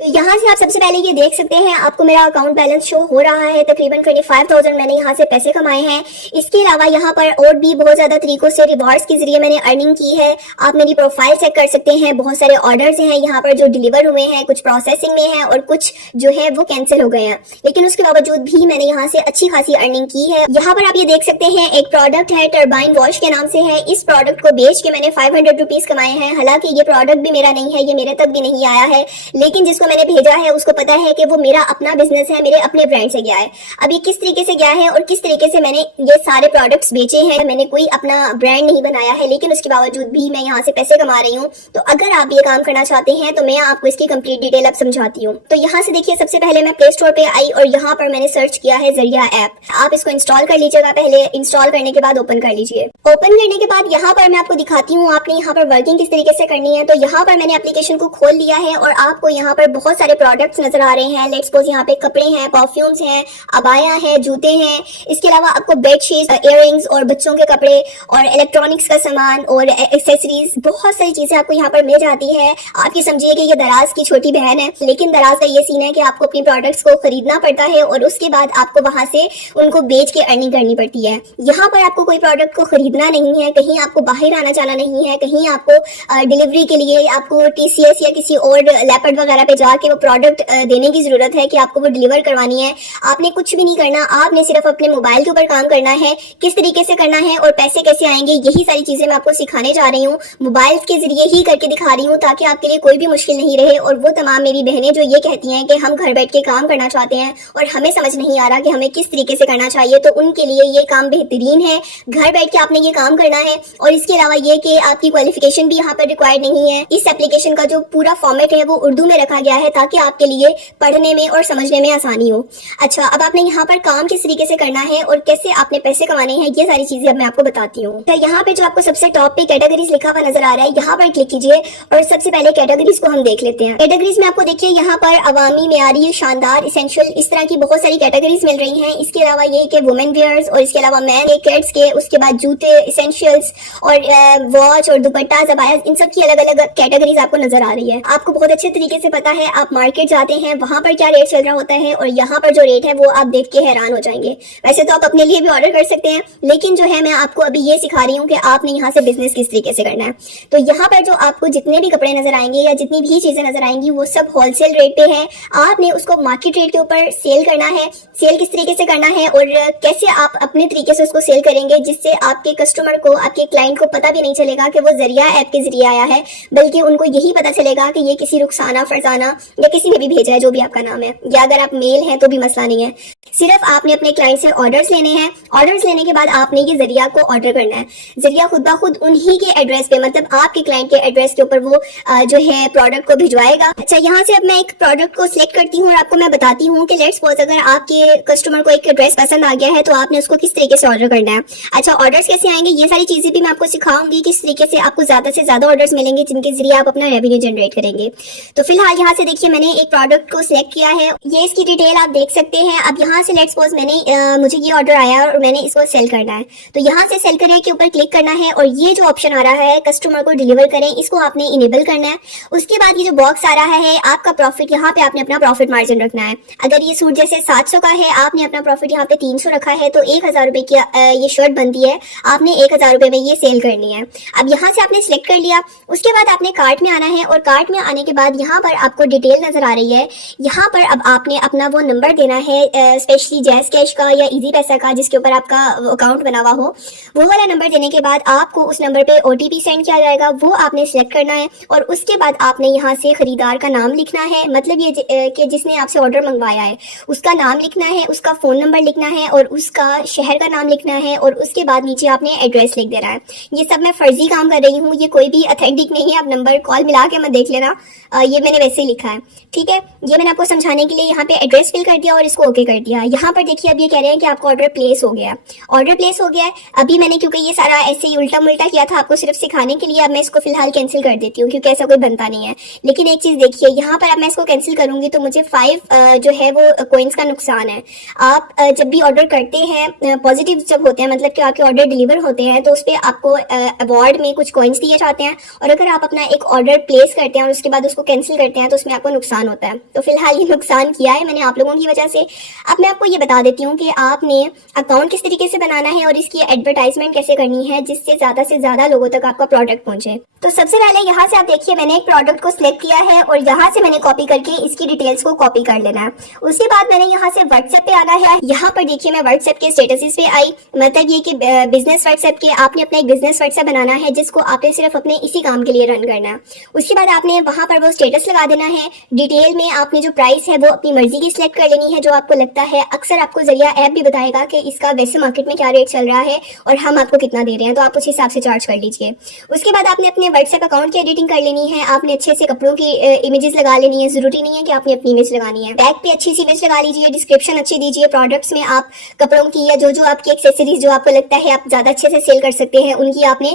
तो यहाँ से आप सबसे पहले ये देख सकते हैं, आपको मेरा अकाउंट बैलेंस शो हो रहा है। तकरीबन 25,000 मैंने यहाँ से पैसे कमाए हैं। इसके अलावा यहाँ पर और भी बहुत ज्यादा तरीकों से रिवॉर्ड्स के जरिए मैंने अर्निंग की है। आप मेरी प्रोफाइल चेक कर सकते हैं, बहुत सारे ऑर्डर्स हैं यहाँ पर जो डिलीवर हुए हैं, कुछ प्रोसेसिंग में है और कुछ जो है वो कैंसिल हो गए हैं, लेकिन उसके बावजूद भी मैंने यहाँ से अच्छी खासी अर्निंग की है। यहाँ पर आप ये देख सकते हैं, एक प्रोडक्ट है टर्बाइन वॉश के नाम से है। इस प्रोडक्ट को बेच के मैंने 500 रुपीज कमाए हैं। हालांकि ये प्रोडक्ट भी मेरा नहीं है, ये मेरे तक भी नहीं आया है, लेकिन जिसको मैंने भेजा है उसको पता है कि वो मेरा अपना बिजनेस है, मेरे अपने ब्रांड से गया है। अब ये किस तरीके से गया है और किस तरीके से मैंने ये सारे प्रोडक्ट्स बेचे हैं, मैंने कोई अपना ब्रांड नहीं बनाया है, लेकिन उसके बावजूद भी मैं यहाँ से पैसे कमा रही हूँ। तो अगर आप ये काम करना चाहते हैं तो मैं आपको इसकी कंप्लीट डिटेल अब समझाती हूँ। तो यहाँ से देखिए, सबसे पहले मैं प्ले स्टोर पे आई और यहाँ पर मैंने सर्च किया है जरिया ऐप। आप इसको इंस्टॉल कर लीजिएगा, पहले इंस्टॉल करने के बाद ओपन कर लीजिए। ओपन करने के बाद यहाँ पर मैं आपको दिखाती हूँ आपने यहाँ पर वर्किंग किस तरीके से करनी है। तो यहाँ पर मैंने एप्लीकेशन को खोल लिया है और आपको यहाँ पर बहुत सारे प्रोडक्ट्स नजर आ रहे हैं। लेट्स सपोज यहाँ पे कपड़े हैं, परफ्यूम्स हैं, अबाया है, जूते हैं। इसके अलावा आपको बेडशीट, इयररिंग्स और बच्चों के कपड़े और इलेक्ट्रॉनिक्स का सामान और एक्सेसरीज, बहुत सारी चीजें आपको यहाँ पर मिल जाती है। आप ये समझिए कि ये दराज की छोटी बहन है, लेकिन दराज का ये सीन है कि आपको अपनी प्रोडक्ट्स को खरीदना पड़ता है और उसके बाद आपको वहां से उनको बेच के अर्निंग करनी पड़ती है। यहाँ पर आपको कोई प्रोडक्ट को खरीदना नहीं है, कहीं आपको बाहर आना जाना नहीं है, कहीं आपको डिलीवरी के लिए आपको TCS या किसी और लैपटॉप वगैरह पे जाके वो प्रोडक्ट देने की जरूरत है कि आपको वो डिलीवर करवानी है। आपने कुछ भी नहीं करना, आपने सिर्फ अपने मोबाइल के ऊपर काम करना है। किस तरीके से करना है और पैसे कैसे आएंगे, यही सारी चीजें मैं आपको सिखाने जा रही हूँ। मोबाइल के जरिए ही करके दिखा रही हूँ ताकि आपके लिए कोई भी मुश्किल नहीं रहे। और वो तमाम मेरी बहनें जो ये कहती हैं कि हम घर बैठ के काम करना चाहते हैं और हमें समझ नहीं आ रहा कि हमें किस तरीके से करना चाहिए, तो उनके लिए ये काम बेहतरीन है। घर बैठ के आपने ये काम करना है। और इसके अलावा ये कि आपकी क्वालिफिकेशन भी यहाँ पर रिक्वायर्ड नहीं है। इस एप्लीकेशन का जो पूरा फॉर्मेट है वो उर्दू में रखा गया है ताकि आपके लिए पढ़ने में और समझने में आसानी हो। अच्छा, अब आपने यहाँ पर काम किस तरीके से करना है और कैसे आपने पैसे कमाने हैं, ये सारी चीजें अब मैं आपको बताती हूँ। तो यहाँ पे जो आपको सबसे टॉप पे कैटेगरीज लिखा हुआ नजर आ रहा है, यहाँ पर क्लिक कीजिए और सबसे पहले कैटेगरीज को हम देख लेते हैं। कैटेगरीज में आपको देखिए यहाँ पर अवामी, मेयारी, शानदार, इसेंशियल, इस तरह की बहुत सारी कैटेगरीज मिल रही हैं। इसके अलावा ये कि वुमेन वेयर्स और इसके अलावा मैन के, किड्स के, उसके बाद जूते, इसेंशियल्स और वॉच और दुपट्टा, ज़बाया, इन सब की अलग अलग कैटेगरीज आपको नजर आ रही है। आपको बहुत अच्छे तरीके से पता है, आप मार्केट जाते हैं वहां पर क्या रेट चल रहा होता है और यहाँ पर जो रेट है वो आप देख के हैरान हो जाएंगे। वैसे तो आप अपने लिए भी ऑर्डर कर सकते हैं, लेकिन जो है मैं आपको अभी ये सिखा रही हूँ कि आपने यहाँ से बिजनेस किस तरीके से करना है। तो यहाँ पर जो आपको जितने भी कपड़े नजर आएंगे या जितनी भी चीजें नजर आएंगी वो सब होलसेल रेट पे है। आपने उसको मार्केट रेट के ऊपर सेल करना है। सेल किस तरीके से करना है और कैसे आप अपने तरीके से उसको सेल करेंगे जिससे आपके कस्टमर को, आपके क्लाइंट को पता भी नहीं चलेगा कि वो जरिया ऐप के जरिए आया है, बल्कि उनको यही पता चलेगा कि ये किसी रुखसाना, फरजाना या किसी ने भी भेजा है, जो भी आपका नाम है, या अगर आप मेल हैं तो भी मसला नहीं है। सिर्फ आपने अपने क्लाइंट से ऑर्डर्स लेने हैं। ऑर्डर्स लेने के बाद आपने ये जरिया को ऑर्डर करना है। जरिया खुद ब खुद उन्हीं के एड्रेस पे, मतलब आपके क्लाइंट के एड्रेस के ऊपर वो जो है प्रोडक्ट को भिजवाएगा। अच्छा, यहाँ से अब मैं एक प्रोडक्ट को सिलेक्ट करती हूँ और आपको मैं बताती हूँ कि लेट्स सपोज अगर आपके कस्टमर को एक ड्रेस पसंद आ गया है तो आपने उसको किस तरीके से ऑर्डर करना है। अच्छा, ऑर्डर्स कैसे आएंगे, ये सारी चीजें भी मैं आपको सिखाऊंगी, किस तरीके से आपको ज्यादा से ज्यादा ऑर्डर्स मिलेंगे जिनके जरिए आप अपना रेवेन्यू जनरेट करेंगे। तो फिलहाल यहाँ से देखिए, मैंने एक प्रोडक्ट को सिलेक्ट किया है, ये इसकी डिटेल आप देख सकते हैं। अब यहाँ से लेट्स सपोज मैंने मुझे ये ऑर्डर आया और मैंने इसको सेल करना है, तो यहाँ से सेल करें के ऊपर क्लिक करना है और ये जो ऑप्शन आ रहा है कस्टमर को डिलीवर करें, इसको आपने इनेबल करना है। उसके बाद ये जो बॉक्स आ रहा है आपका प्रॉफिट, यहाँ पे आपने अपना प्रॉफिट मार्जिन रखना है। अगर ये सूट जैसे 700 का है, आपने अपना प्रॉफिट यहाँ पे 300 रखा है, तो 1000 रुपए की ये शर्ट बनती है, आपने 1000 रुपए में ये सेल करनी है। अब यहाँ से आपने सिलेक्ट कर लिया, उसके बाद आपने कार्ट में आना है और कार्ट में आने के बाद यहाँ पर आपको डिटेल नजर आ रही है। यहाँ पर अब आपने अपना वो नंबर देना है, स्पेशली जैस कैश का या इजी पैसा का, जिसके ऊपर आपका अकाउंट बना हुआ हो, वो वाला नंबर देने के बाद आपको उस नंबर पे OTP सेंड किया जाएगा, वो आपने सिलेक्ट करना है। और उसके बाद आपने यहाँ से खरीदार का नाम लिखना है, मतलब ये कि जिसने आपसे ऑर्डर मंगवाया है उसका नाम लिखना है, उसका फोन नंबर लिखना है और उसका शहर का नाम लिखना है और उसके बाद नीचे आपने एड्रेस लिख देना है। ये सब मैं फर्जी काम कर रही हूँ, ये कोई भी अथेंटिक नहीं है। आप नंबर कॉल मिला के मत देख लेना, ये मैंने वैसे ही लिखा है, ठीक है। ये मैंने आपको समझाने के लिए यहाँ पे एड्रेस फिल कर दिया और इसको ओके कर दिया। यहाँ पर देखिए अब ये कह रहे हैं कि आपका ऑर्डर प्लेस हो गया, ऑर्डर प्लेस हो गया है। अभी मैंने क्योंकि ये सारा ऐसे ही उल्टा मुल्टा किया था आपको सिर्फ सिखाने के लिए, अब मैं इसको फिलहाल कैंसिल कर देती हूँ क्योंकि ऐसा कोई बनता नहीं है। लेकिन एक चीज देखिए, यहाँ पर अब मैं इसको कैंसिल करूंगी तो मुझे 5 जो है वो कॉइन्स का नुकसान है। आप जब भी ऑर्डर करते हैं, पॉजिटिव जब होते हैं, मतलब कि आपके ऑर्डर डिलीवर होते हैं, तो उस पर आपको अवार्ड में कुछ कॉइन्स दिए जाते हैं। और अगर आप अपना एक ऑर्डर प्लेस करते हैं और उसके बाद उसको कैंसिल करते हैं तो उसमें उसमें आपको नुकसान होता है। तो फिलहाल ये नुकसान किया है मैंने आप लोगों की वजह से। अब मैं आपको ये बता देती हूँ कि आपने अकाउंट किस तरीके से बनाना है और इसकी एडवर्टाइजमेंट कैसे करनी है जिससे ज़्यादा लोगों तक आपका प्रोडक्ट पहुंचे। तो सबसे पहले यहाँ से आप देखिए मैंने एक प्रोडक्ट को सिलेक्ट किया है और यहाँ से मैंने कॉपी करके इसकी डिटेल्स को कॉपी कर लेना है। उसके बाद मैंने यहाँ से व्हाट्सएप पे आना है। यहाँ पर देखिए मैं व्हाट्सएप के स्टेटस पे आई, मतलब ये कि बिजनेस व्हाट्सएप के आपने अपना एक बिजनेस व्हाट्सएप बनाना है जिसको आपने सिर्फ अपने इसी काम के लिए रन करना है। उसके बाद आपने वहां पर वो स्टेटस लगा देना है। डिटेल में आपने जो प्राइस है वो अपनी मर्जी की सिलेक्ट कर लेनी है जो आपको लगता है। अक्सर आपको जरिया ऐप भी बताएगा कि इसका वैसे मार्केट में क्या रेट चल रहा है और हम आपको कितना दे रहे हैं, तो आप उस हिसाब से चार्ज कर लीजिए। उसके बाद आपने अपने व्हाट्सएप अकाउंट की एडिटिंग कर लेनी है। आपने अच्छे से कपड़ों की इमेजेस लगा लेनी है, जरूरी नहीं है कि आपने अपनी इमेज लगानी है। बैक पे अच्छी सी इमेज लगा लीजिए, डिस्क्रिप्शन अच्छी दीजिए। प्रोडक्ट्स में आप कपड़ों की या जो आपकी एक्सेसरीज जो आपको लगता है आप ज्यादा अच्छे से सेल कर सकते हैं उनकी आपने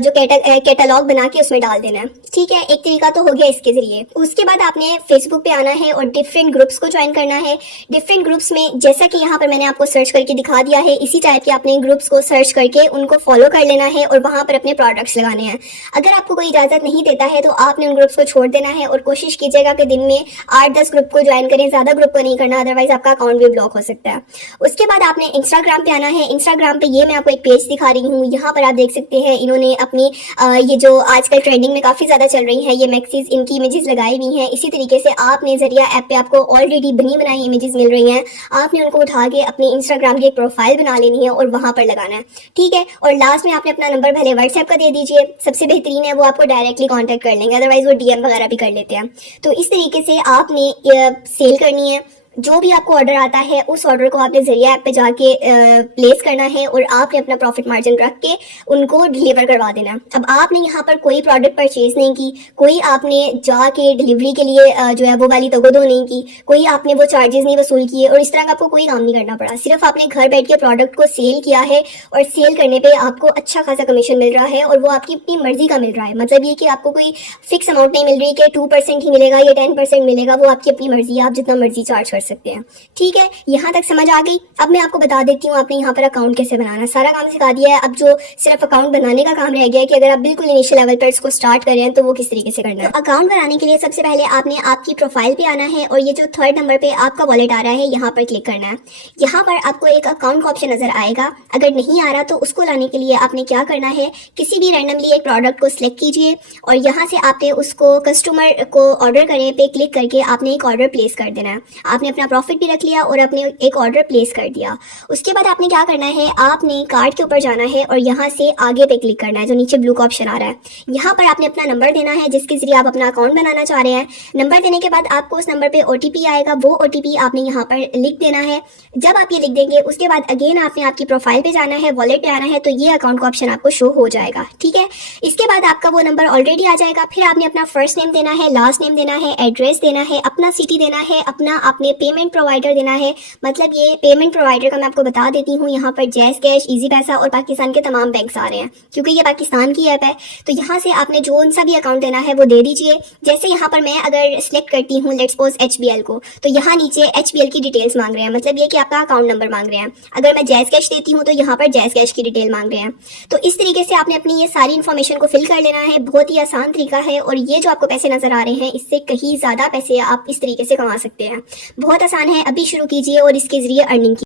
जो कैटलॉग बना के उसमें डाल देना है। ठीक है, एक तरीका तो हो गया इसके जरिए। उसके बाद आपने फेसबुक पे आना है और डिफरेंट ग्रुप्स को ज्वाइन करना है। डिफरेंट ग्रुप्स में जैसा कि यहाँ पर मैंने आपको सर्च करके दिखा दिया है, इसी टाइप के आपने ग्रुप्स को सर्च करके उनको फॉलो कर लेना है और वहां पर अपने प्रोडक्ट्स लगाने हैं। अगर आपको कोई इजाजत नहीं देता है तो आपने उन ग्रुप्स को छोड़ देना है और कोशिश कीजिएगा कि दिन में 8-10 ग्रुप को ज्वाइन करें, ज्यादा ग्रुप को नहीं करना, अदरवाइज आपका अकाउंट भी ब्लॉक हो सकता है। उसके बाद आपने इंस्टाग्राम पे आना है। इंस्टाग्राम पे ये मैं आपको एक पेज दिखा रही हूँ, यहाँ पर आप देख सकते हैं इन्होंने अपनी ये जो आजकल ट्रेंडिंग में काफी ज्यादा चल रही है ये मैक्सीज, इनकी इमेजेस लगाई हुई हैं। इसी तरीके से आपने जरिया ऐप पे आपको ऑलरेडी बनी बनाई इमेजेस मिल रही हैं, आपने उनको उठा के अपनी इंस्टाग्राम की एक प्रोफाइल बना लेनी है और वहां पर लगाना है। ठीक है, और लास्ट में आपने अपना नंबर भले व्हाट्सएप का दे दीजिए, सबसे बेहतरीन है वो आपको डायरेक्टली कांटेक्ट कर लेंगे, अदरवाइज वो डीएम वगैरह भी कर लेते हैं। तो इस तरीके से आपने सेल करनी है। जो भी आपको ऑर्डर आता है उस ऑर्डर को आपने जरिया ऐप पे जाके प्लेस करना है और आपने अपना प्रॉफिट मार्जिन रख के उनको डिलीवर करवा देना। अब आपने यहाँ पर कोई प्रोडक्ट परचेज नहीं की, कोई आपने जाके डिलीवरी के लिए जो है वो वाली तगोदो नहीं की, कोई आपने वो चार्जेस नहीं वसूल किए और इस तरह का आपको कोई काम नहीं करना पड़ा। सिर्फ आपने घर बैठ के प्रोडक्ट को सेल किया है और सेल करने पर आपको अच्छा खासा कमीशन मिल रहा है और वो आपकी अपनी मर्जी का मिल रहा है। मतलब ये कि आपको कोई फिक्स अमाउंट नहीं मिल रही कि 2% ही मिलेगा या 10% मिलेगा, वो आपकी अपनी मर्जी है, आप जितना मर्जी चार्ज कर सकते हैं। ठीक है, यहाँ तक समझ आ गई। अब मैं आपको बता देती हूँ आपने यहाँ पर अकाउंट कैसे बनाना, सारा काम सिखा दिया है। अब जो सिर्फ अकाउंट बनाने का काम रह गया है कि अगर आप बिल्कुल इनिशियल लेवल पर इसको स्टार्ट कर रहे हैं तो वो किस तरीके से करना है। तो अकाउंट बनाने के लिए सबसे पहले आपने आपकी प्रोफाइल पे आना है और ये जो 3rd नंबर पे आपका वॉलेट आ रहा है यहाँ पर क्लिक करना है। यहाँ पर आपको एक अकाउंट का ऑप्शन नजर आएगा, अगर नहीं आ रहा तो उसको लाने के लिए आपने क्या करना है, किसी भी रैंडमली एक प्रोडक्ट को सिलेक्ट कीजिए और यहाँ से आपने उसको कस्टमर को ऑर्डर करने पे क्लिक करके आपने एक ऑर्डर प्लेस कर देना है। आपने अपना प्रॉफिट भी रख लिया और आपने एक ऑर्डर प्लेस कर दिया। उसके बाद आपने क्या करना है, आपने कार्ड के ऊपर जाना है और यहाँ से आगे पे क्लिक करना है, जो नीचे ब्लू का ऑप्शन आ रहा है। यहाँ पर आपने अपना नंबर देना है जिसके जरिए आप अपना अकाउंट बनाना चाह रहे हैं। नंबर देने के बाद आपको उस नंबर पे OTP आएगा, वो OTP आपने यहाँ पर लिख देना है। जब आप ये लिख देंगे उसके बाद अगेन आपने आपकी प्रोफाइल पे जाना है, वॉलेट पे आना है, तो ये अकाउंट का ऑप्शन आपको शो हो जाएगा। ठीक है, इसके बाद आपका वो नंबर ऑलरेडी आ जाएगा। फिर आपने अपना फर्स्ट नेम देना है, लास्ट नेम देना है, एड्रेस देना है, अपना सिटी देना है, अपना आपने पेमेंट प्रोवाइडर देना है। मतलब ये पेमेंट प्रोवाइडर का मैं आपको बता देती हूँ, यहाँ पर जैज़ कैश, इजी पैसा और पाकिस्तान के तमाम बैंक्स आ रहे हैं क्योंकि ये पाकिस्तान की ऐप है। तो यहाँ से आपने जो उन सा भी अकाउंट देना है वो दे दीजिए। जैसे यहाँ पर मैं अगर सिलेक्ट करती हूँ लेट्स सपोज HBL को, तो यहाँ नीचे HBL की डिटेल्स मांग रहे हैं, मतलब ये कि आपका अकाउंट नंबर मांग रहे हैं। अगर मैं जैज़ कैश देती हूँ तो यहाँ पर जैज़ कैश की डिटेल मांग रहे हैं। तो इस तरीके से आपने अपनी ये सारी इन्फॉर्मेशन को फिल कर लेना है। बहुत ही आसान तरीका है और ये जो आपको पैसे नजर आ रहे हैं इससे कहीं ज्यादा पैसे आप इस तरीके से कमा सकते हैं। बहुत आसान है, अभी शुरू कीजिए और इसके जरिए अर्निंग